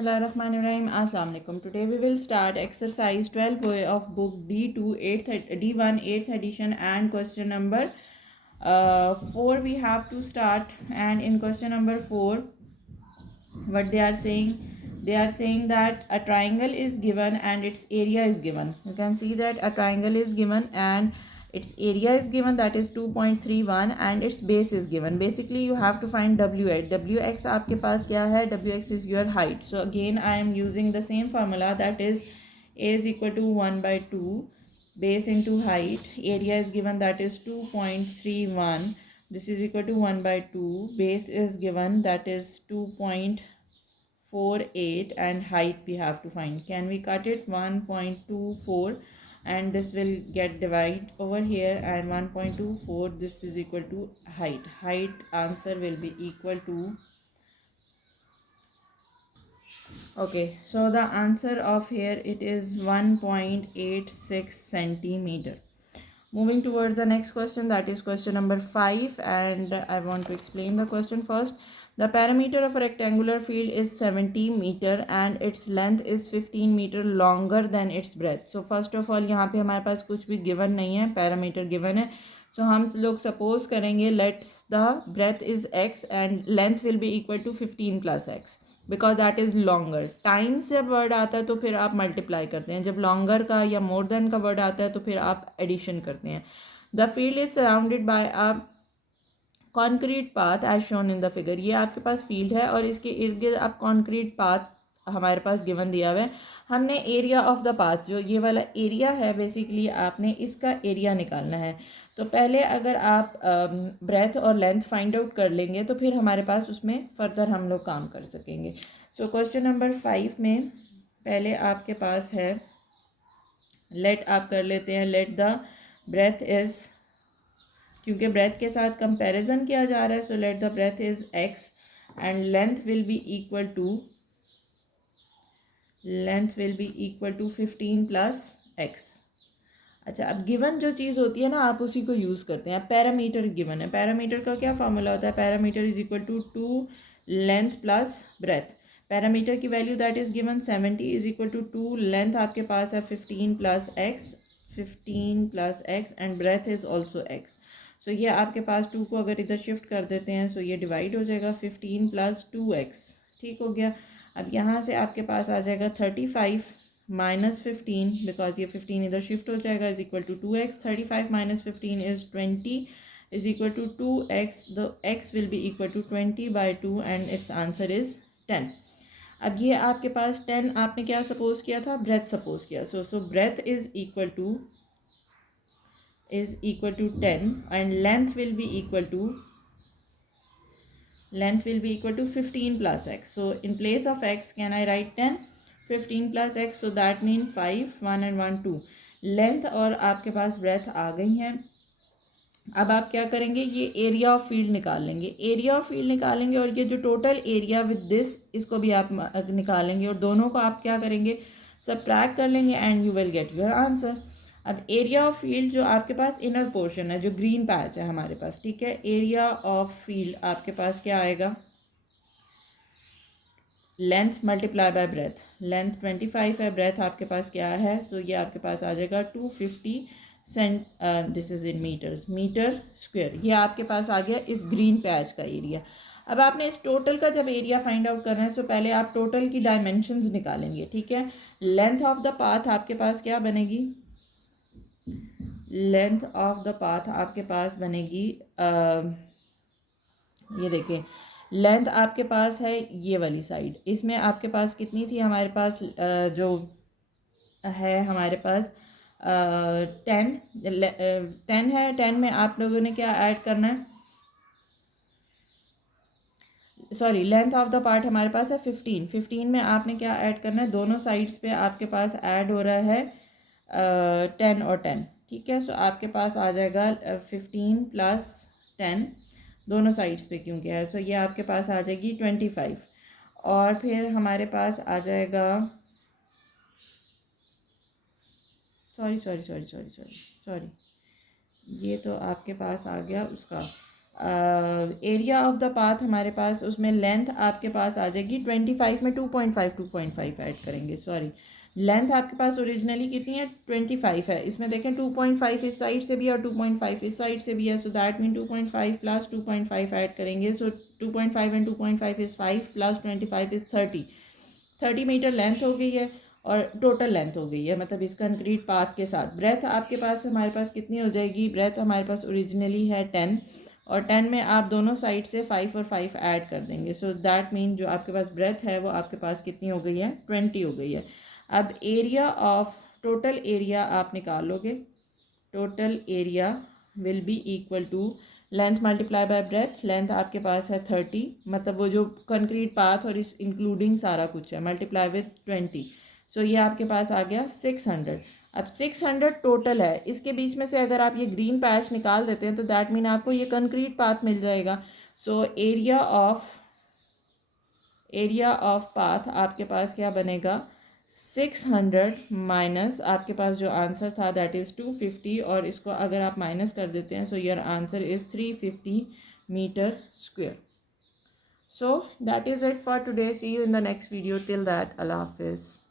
Bismillahirrahmanirrahim. Assalamu alaikum. Today we will start exercise 12 of book D2 D1 8th edition and question number 4 we have to start. And in question number 4 what they are saying that a triangle is given and its area is given. You can see that a triangle is given and its area is given, that is 2.31, and its base is given. Basically you have to find wx. Wx आपके पास क्या है? Wx is your height. So again I am using the same formula, that is a is equal to 1 by 2 base into height. Area is given, that is 2.31. This is equal to 1 by 2. Base is given, that is 2.48, and height we have to find. Can we cut it? 1.24, and this will get divided over here, and 1.24, this is equal to height. Height answer will be equal to, okay, so the answer of here, it is 1.86 centimeter. Moving towards the next question, that is question number 5, and I want to explain the question first. The perimeter of a rectangular field is 70 meter and its length is 15 meter longer than its breadth. So first of all यहाँ पे हमारे पास कुछ भी given नहीं है, perimeter given है. So हम लोग suppose करेंगे let's the breadth is x and length will be equal to 15 plus x. Because that is longer. Time से वर्ड आता है तो फिर आप मल्टीप्लाई करते हैं. जब लॉन्गर का या मोर देन का वर्ड आता है तो फिर आप एडिशन करते हैं. The field is surrounded by a concrete path as shown in the figure. ये आपके पास फील्ड है और इसके इर्द गिर्द आप कॉन्क्रीट पाथ हमारे पास गिवन दिया हुआ है. हमने एरिया ऑफ द पाथ, जो ये वाला एरिया है, बेसिकली आपने इसका एरिया निकालना है. तो पहले अगर आप ब्रेथ और लेंथ फाइंड आउट कर लेंगे तो फिर हमारे पास उसमें फर्दर हम लोग काम कर सकेंगे. सो क्वेश्चन नंबर 5 में पहले आपके पास है, लेट आप कर लेते हैं, लेट द ब्रेथ इज़, क्योंकि ब्रेथ के साथ कंपैरिजन किया जा रहा है, so let the breath is x and length will be equal to 15 plus x. अच्छा, अब गिवन जो चीज़ होती है ना, आप उसी को यूज़ करते हैं. पैरामीटर गिवन है. पैरामीटर का क्या फार्मूला होता है? Perimeter is equal to 2 length plus breadth. Perimeter की value that is given 70 is equal to 2 length आपके पास है 15 plus x and breadth is also x. So ये आपके पास 2 को अगर इधर शिफ्ट कर देते हैं सो ये डिवाइड हो जाएगा 15 प्लस 2x. ठीक हो गया. अब यहाँ से आपके पास आ जाएगा 35 माइनस 15, बिकॉज ये 15 इधर शिफ्ट हो जाएगा, is equal to 2x. 35 minus 15 is 20 is equal to 2x. The x will be equal to 20 by 2 and it's answer is 10. अब ये आपके पास 10 आपने क्या सपोज किया था? ब्रेथ सपोज किया. So breadth is equal to 10 and length will be equal to 15 plus x. So in place of x can I write 10? 15 plus x, so that mean 5, 1 and 1 2. Length और आपके पास breath आ गई हैं. अब आप क्या करेंगे? ये एरिया ऑफ फील्ड निकाल लेंगे. एरिया ऑफ फील्ड निकालेंगे और ये जो टोटल एरिया विद दिस, इसको भी आप निकालेंगे और दोनों को आप क्या करेंगे? सबट्रैक्ट कर लेंगे and you will get your answer. अब एरिया ऑफ फील्ड जो आपके पास इनर पोर्शन है, जो ग्रीन पैच है हमारे पास, ठीक है, एरिया ऑफ फील्ड आपके पास क्या आएगा? Length multiply by breadth. Length 25 है, ब्रेथ आपके पास क्या है? तो ये आपके पास आ जाएगा 250 this is in metres, metre square. ये आपके पास आ गया इस ग्रीन पैच का एरिया. अब आपने इस टोटल का जब एरिया फाइंड आउट करना है तो पहले आप टोटल की डायमेंशंस निकालेंगे. ठीक है. लेंथ ऑफ द पाथ आपके पास क्या बनेगी? लेंथ ऑफ द पाथ आपके पास बनेगी, ये देखें, लेंथ आपके पास है ये वाली साइड. इसमें आपके पास कितनी थी? हमारे पास जो है हमारे पास 10 है. 10 में आप लोगों ने क्या ऐड करना है? Sorry, length of the part हमारे पास है 15. 15 में आपने क्या ऐड करना है? दोनों साइड्स पे आपके पास ऐड हो रहा है 10 और 10. ठीक है. सो आपके पास आ जाएगा 15 प्लस 10 दोनों साइड्स पे क्योंकि है. सो ये आपके पास आ जाएगी 25 और फिर हमारे पास आ जाएगा, सॉरी, ये तो आपके पास आ गया उसका एरिया ऑफ द पाथ हमारे पास, उसमें लेंथ आपके पास आ जाएगी 25 में 2.5 ऐड करेंगे, सॉरी लेंथ आपके पास ओरिजिनली कितनी है 25 है, इसमें देखें 2.5 इस साइड से भी और 2.5 इस साइड से भी है, so that mean 2.5 plus 2.5 add करेंगे, so 2.5 and 2.5 is 5 plus 25 is 30 metre length हो गई है और टोटल लेंथ हो गई है, मतलब इस कंक्रीट पाथ के साथ। ब्रेथ आपके पास हमारे पास कितनी हो जाएगी, ब्रेथ हमारे पास ओरिजिनली है 10 और 10 में आप दोनों साइड से 5 और 5 ऐड कर देंगे, सो दैट मीन जो आपके पास ब्रेथ है वो आपके पास कितनी हो गई है 20 हो गई है। अब एरिया ऑफ, टोटल एरिया आप निकालोगे, total area will be equal to length multiply by breadth, length आपके पास है 30, मतलब वो जो कंक्रीट पाथ और इस इंक्लूडिंग सारा कुछ है, मल्टीप्लाई विथ 20, सो ये आपके पास आ गया 600। अब 600 टोटल है, इसके बीच में से अगर आप ये ग्रीन पैच निकाल देते हैं तो दैट मीन आपको ये कंक्रीट पाथ मिल जाएगा। सो एरिया ऑफ पाथ आपके पास क्या बनेगा 600 माइनस आपके पास जो आंसर था दैट इज़ 250, और इसको अगर आप माइनस कर देते हैं so your answer is 350 metre square. So that is it for today, see you in the next video, till that अल्लाह हाफिज़।